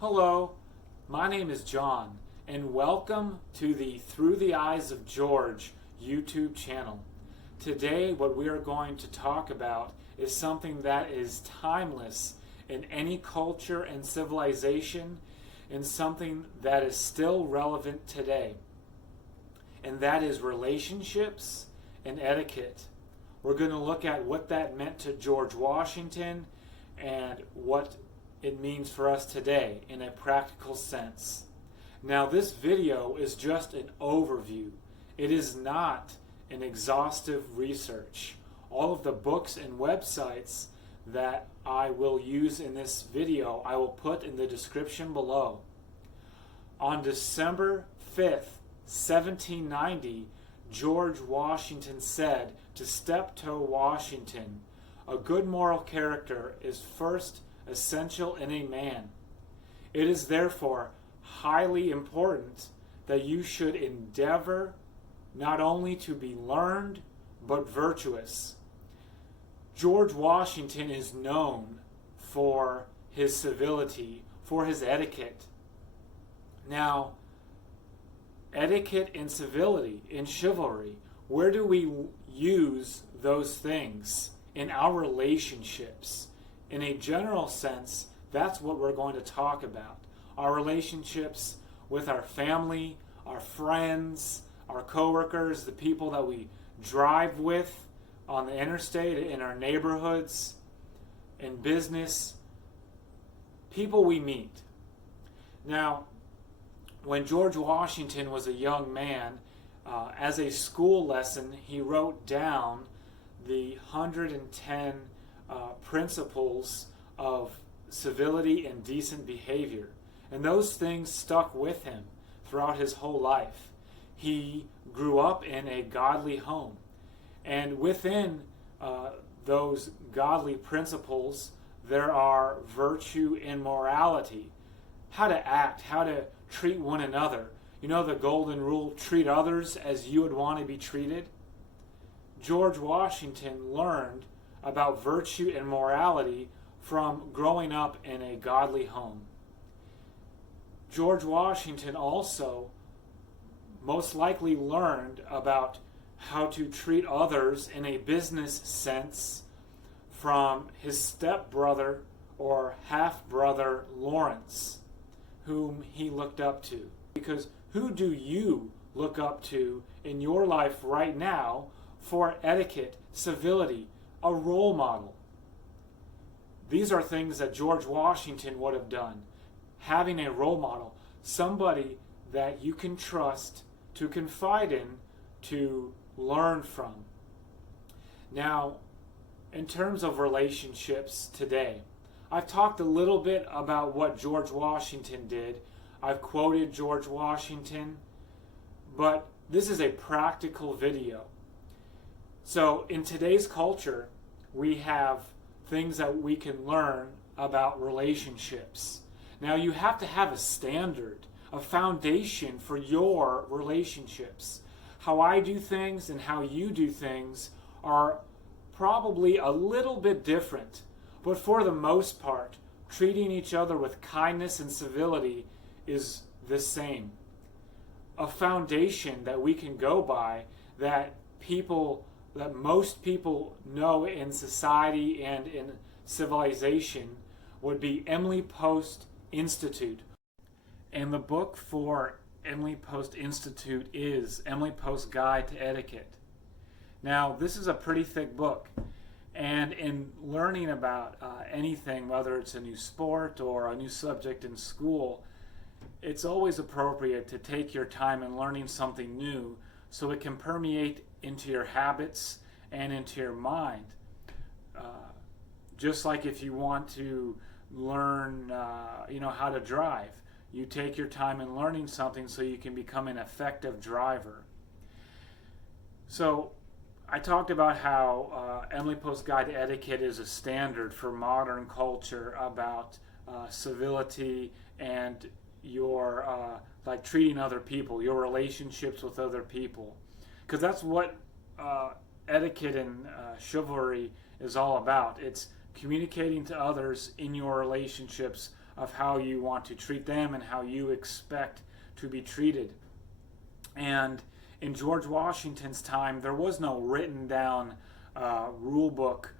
Hello, my name is John, and welcome to the Through the Eyes of George YouTube channel. Today, what we are going to talk about is something that is timeless in any culture and civilization, and something that is still relevant today. And that is relationships and etiquette. We're going to look at what that meant to George Washington and what it means for us today in a practical sense. Now, this video is just an overview. It is not an exhaustive research. All of the books and websites that I will use in this video, I will put in the description below. On December 5th, 1790, George Washington said to Steptoe Washington, "A good moral character is first essential in a man. It is therefore highly important that you should endeavor not only to be learned, but virtuous." George Washington is known for his civility, for his etiquette. Now, etiquette and civility and chivalry, where do we use those things in our relationships? In a general sense, that's what we're going to talk about. Our relationships with our family, our friends, our coworkers, the people that we drive with on the interstate, in our neighborhoods, in business, people we meet. Now, when George Washington was a young man, as a school lesson, he wrote down the 110 principles of civility and decent behavior. And those things stuck with him throughout his whole life. He grew up in a godly home. And within those godly principles, there are virtue and morality. How to act, how to treat one another. You know the golden rule, treat others as you would want to be treated? George Washington learned about virtue and morality from growing up in a godly home. George Washington also most likely learned about how to treat others in a business sense from his stepbrother or half-brother Lawrence, whom he looked up to. Because who do you look up to in your life right now for etiquette, civility, a role model? These are things that George Washington would have done. Having a role model, somebody that you can trust, to confide in, to learn from. Now, in terms of relationships today, I've talked a little bit about what George Washington did. I've quoted George Washington, but this is a practical video. So in today's culture, we have things that we can learn about relationships. Now, you have to have a standard, a foundation for your relationships. How I do things and how you do things are probably a little bit different, but for the most part, treating each other with kindness and civility is the same. A foundation that we can go by that most people know in society and in civilization would be Emily Post Institute. And the book for Emily Post Institute is Emily Post Guide to Etiquette. Now, this is a pretty thick book, and in learning about anything, whether it's a new sport or a new subject in school, it's always appropriate to take your time in learning something new so it can permeate into your habits and into your mind. Just like if you want to learn how to drive, you take your time in learning something so you can become an effective driver. So I talked about how Emily Post Guide to Etiquette is a standard for modern culture about civility and your like treating other people, your relationships with other people, because that's what etiquette and chivalry is all about. It's communicating to others in your relationships of how you want to treat them and how you expect to be treated. And in George Washington's time, there was no written down rule book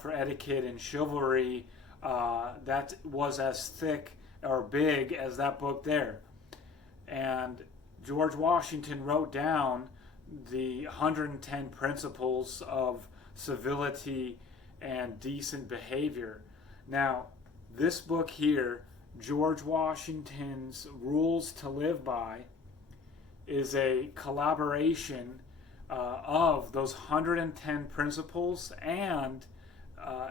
for etiquette and chivalry that was as thick or big as that book there. And George Washington wrote down the 110 principles of civility and decent behavior. Now, this book here, George Washington's Rules to Live By, is a collaboration of those 110 principles and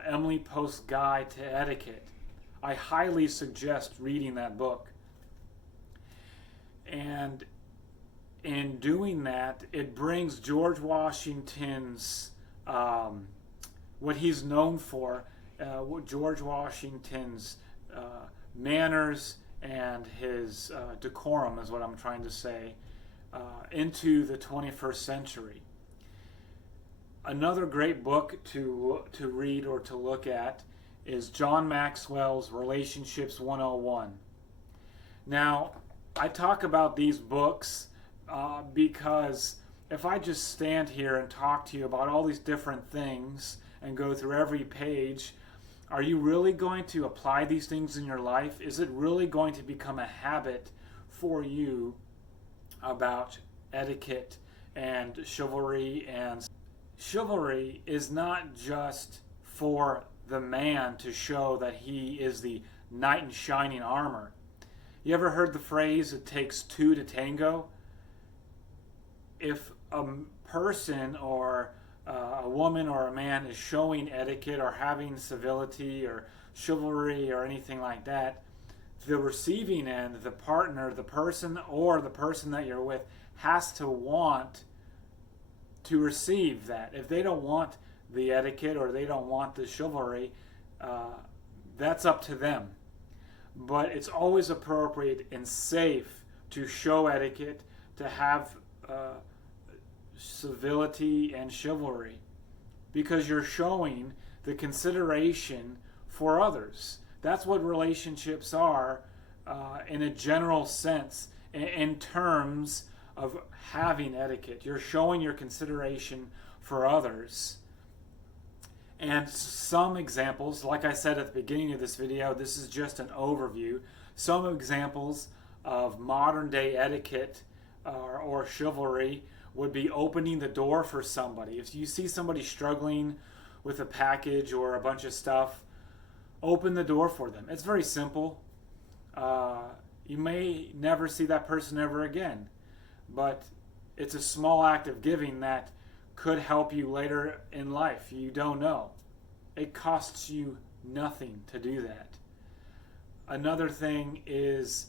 Emily Post's Guide to Etiquette. I highly suggest reading that book. And in doing that, it brings George Washington's, what he's known for, George Washington's manners and his decorum, is what I'm trying to say, into the 21st century. Another great book to read or to look at is John Maxwell's Relationships 101. Now, I talk about these books because if I just stand here and talk to you about all these different things and go through every page, are you really going to apply these things in your life? Is it really going to become a habit for you about etiquette and chivalry? And chivalry is not just for the man to show that he is the knight in shining armor. You ever heard the phrase, it takes two to tango? If a person or a woman or a man is showing etiquette or having civility or chivalry or anything like that, the receiving end, the partner, the person or the person that you're with has to want to receive that. If they don't want the etiquette or they don't want the chivalry, that's up to them. But it's always appropriate and safe to show etiquette, to have civility and chivalry, because you're showing the consideration for others. That's what relationships are in a general sense, in terms of having etiquette. You're showing your consideration for others. And some examples, like I said at the beginning of this video, this is just an overview. Some examples of modern day etiquette or chivalry would be opening the door for somebody. If you see somebody struggling with a package or a bunch of stuff, open the door for them. It's very simple. You may never see that person ever again, but it's a small act of giving that could help you later in life. You don't know. It costs you nothing to do that. Another thing is,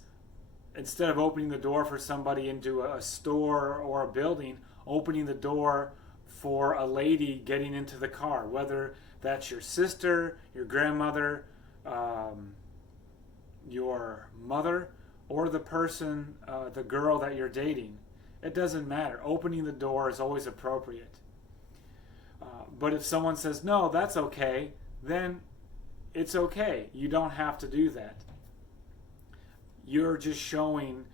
instead of opening the door for somebody into a store or a building, opening the door for a lady getting into the car, whether that's your sister, your grandmother, your mother, or the person, the girl that you're dating. It doesn't matter. Opening the door is always appropriate. But if someone says, no, that's okay, then it's okay. You don't have to do that. You're just showing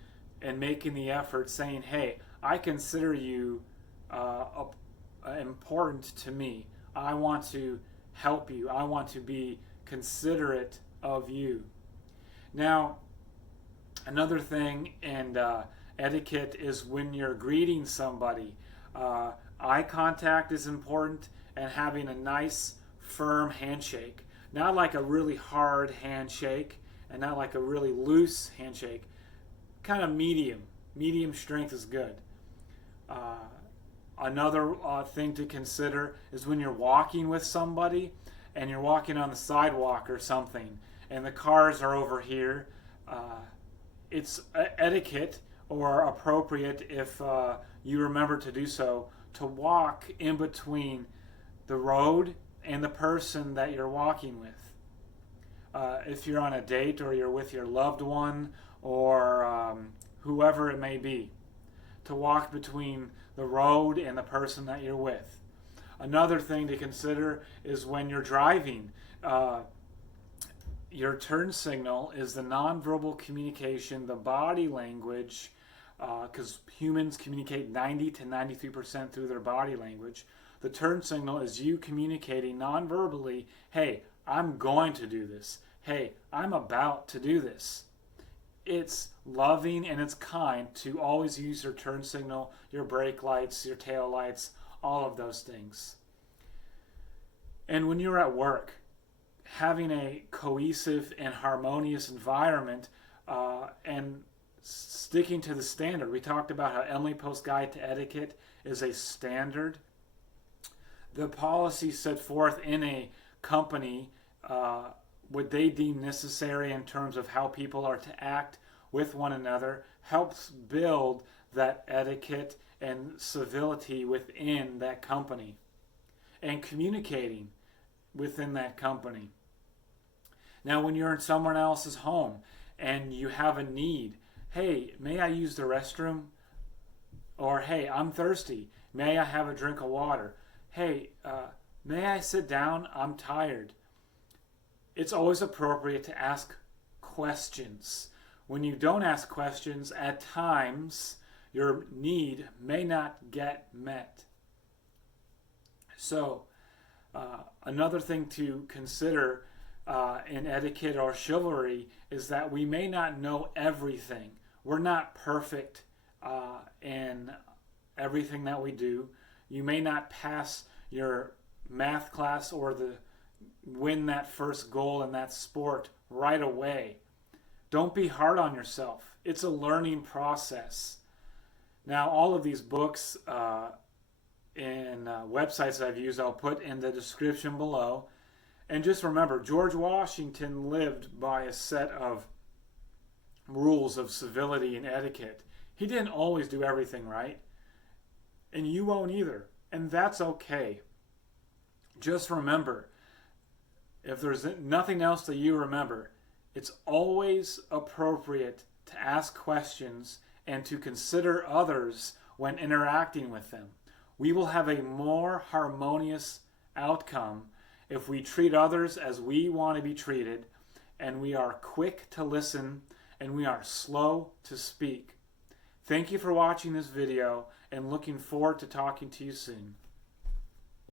and making the effort, saying, hey, I consider you important to me. I want to help you. I want to be considerate of you. Now, another thing in etiquette is when you're greeting somebody. Eye contact is important, and having a nice, firm handshake. Not like a really hard handshake, and not like a really loose handshake. Kind of medium. Medium strength is good. Another thing to consider is when you're walking with somebody, and you're walking on the sidewalk or something, and the cars are over here. It's etiquette or appropriate, if you remember to do so, to walk in between the road and the person that you're walking with. If you're on a date or you're with your loved one or whoever it may be, to walk between the road and the person that you're with. Another thing to consider is when you're driving. your turn signal is the nonverbal communication, the body language, because humans communicate 90 to 93% through their body language. The turn signal is you communicating nonverbally, hey, I'm going to do this. Hey, I'm about to do this. It's loving and it's kind to always use your turn signal, your brake lights, your tail lights, all of those things. And when you're at work, having a cohesive and harmonious environment and sticking to the standard. We talked about how Emily Post's Guide to Etiquette is a standard. The policy set forth in a company, what they deem necessary in terms of how people are to act with one another, helps build that etiquette and civility within that company and communicating within that company. Now, when you're in someone else's home and you have a need, hey, may I use the restroom? Or, hey, I'm thirsty. May I have a drink of water? Hey, may I sit down? I'm tired. It's always appropriate to ask questions. When you don't ask questions, at times your need may not get met. So, another thing to consider in etiquette or chivalry is that we may not know everything. We're not perfect in everything that we do. You may not pass your math class or win that first goal in that sport right away. Don't be hard on yourself. It's a learning process. Now, all of these books and websites that I've used, I'll put in the description below. And just remember, George Washington lived by a set of rules of civility and etiquette. He didn't always do everything right. And you won't either. And that's okay. Just remember, if there's nothing else that you remember, it's always appropriate to ask questions and to consider others when interacting with them. We will have a more harmonious outcome if we treat others as we want to be treated, and we are quick to listen, and we are slow to speak. Thank you for watching this video, and looking forward to talking to you soon.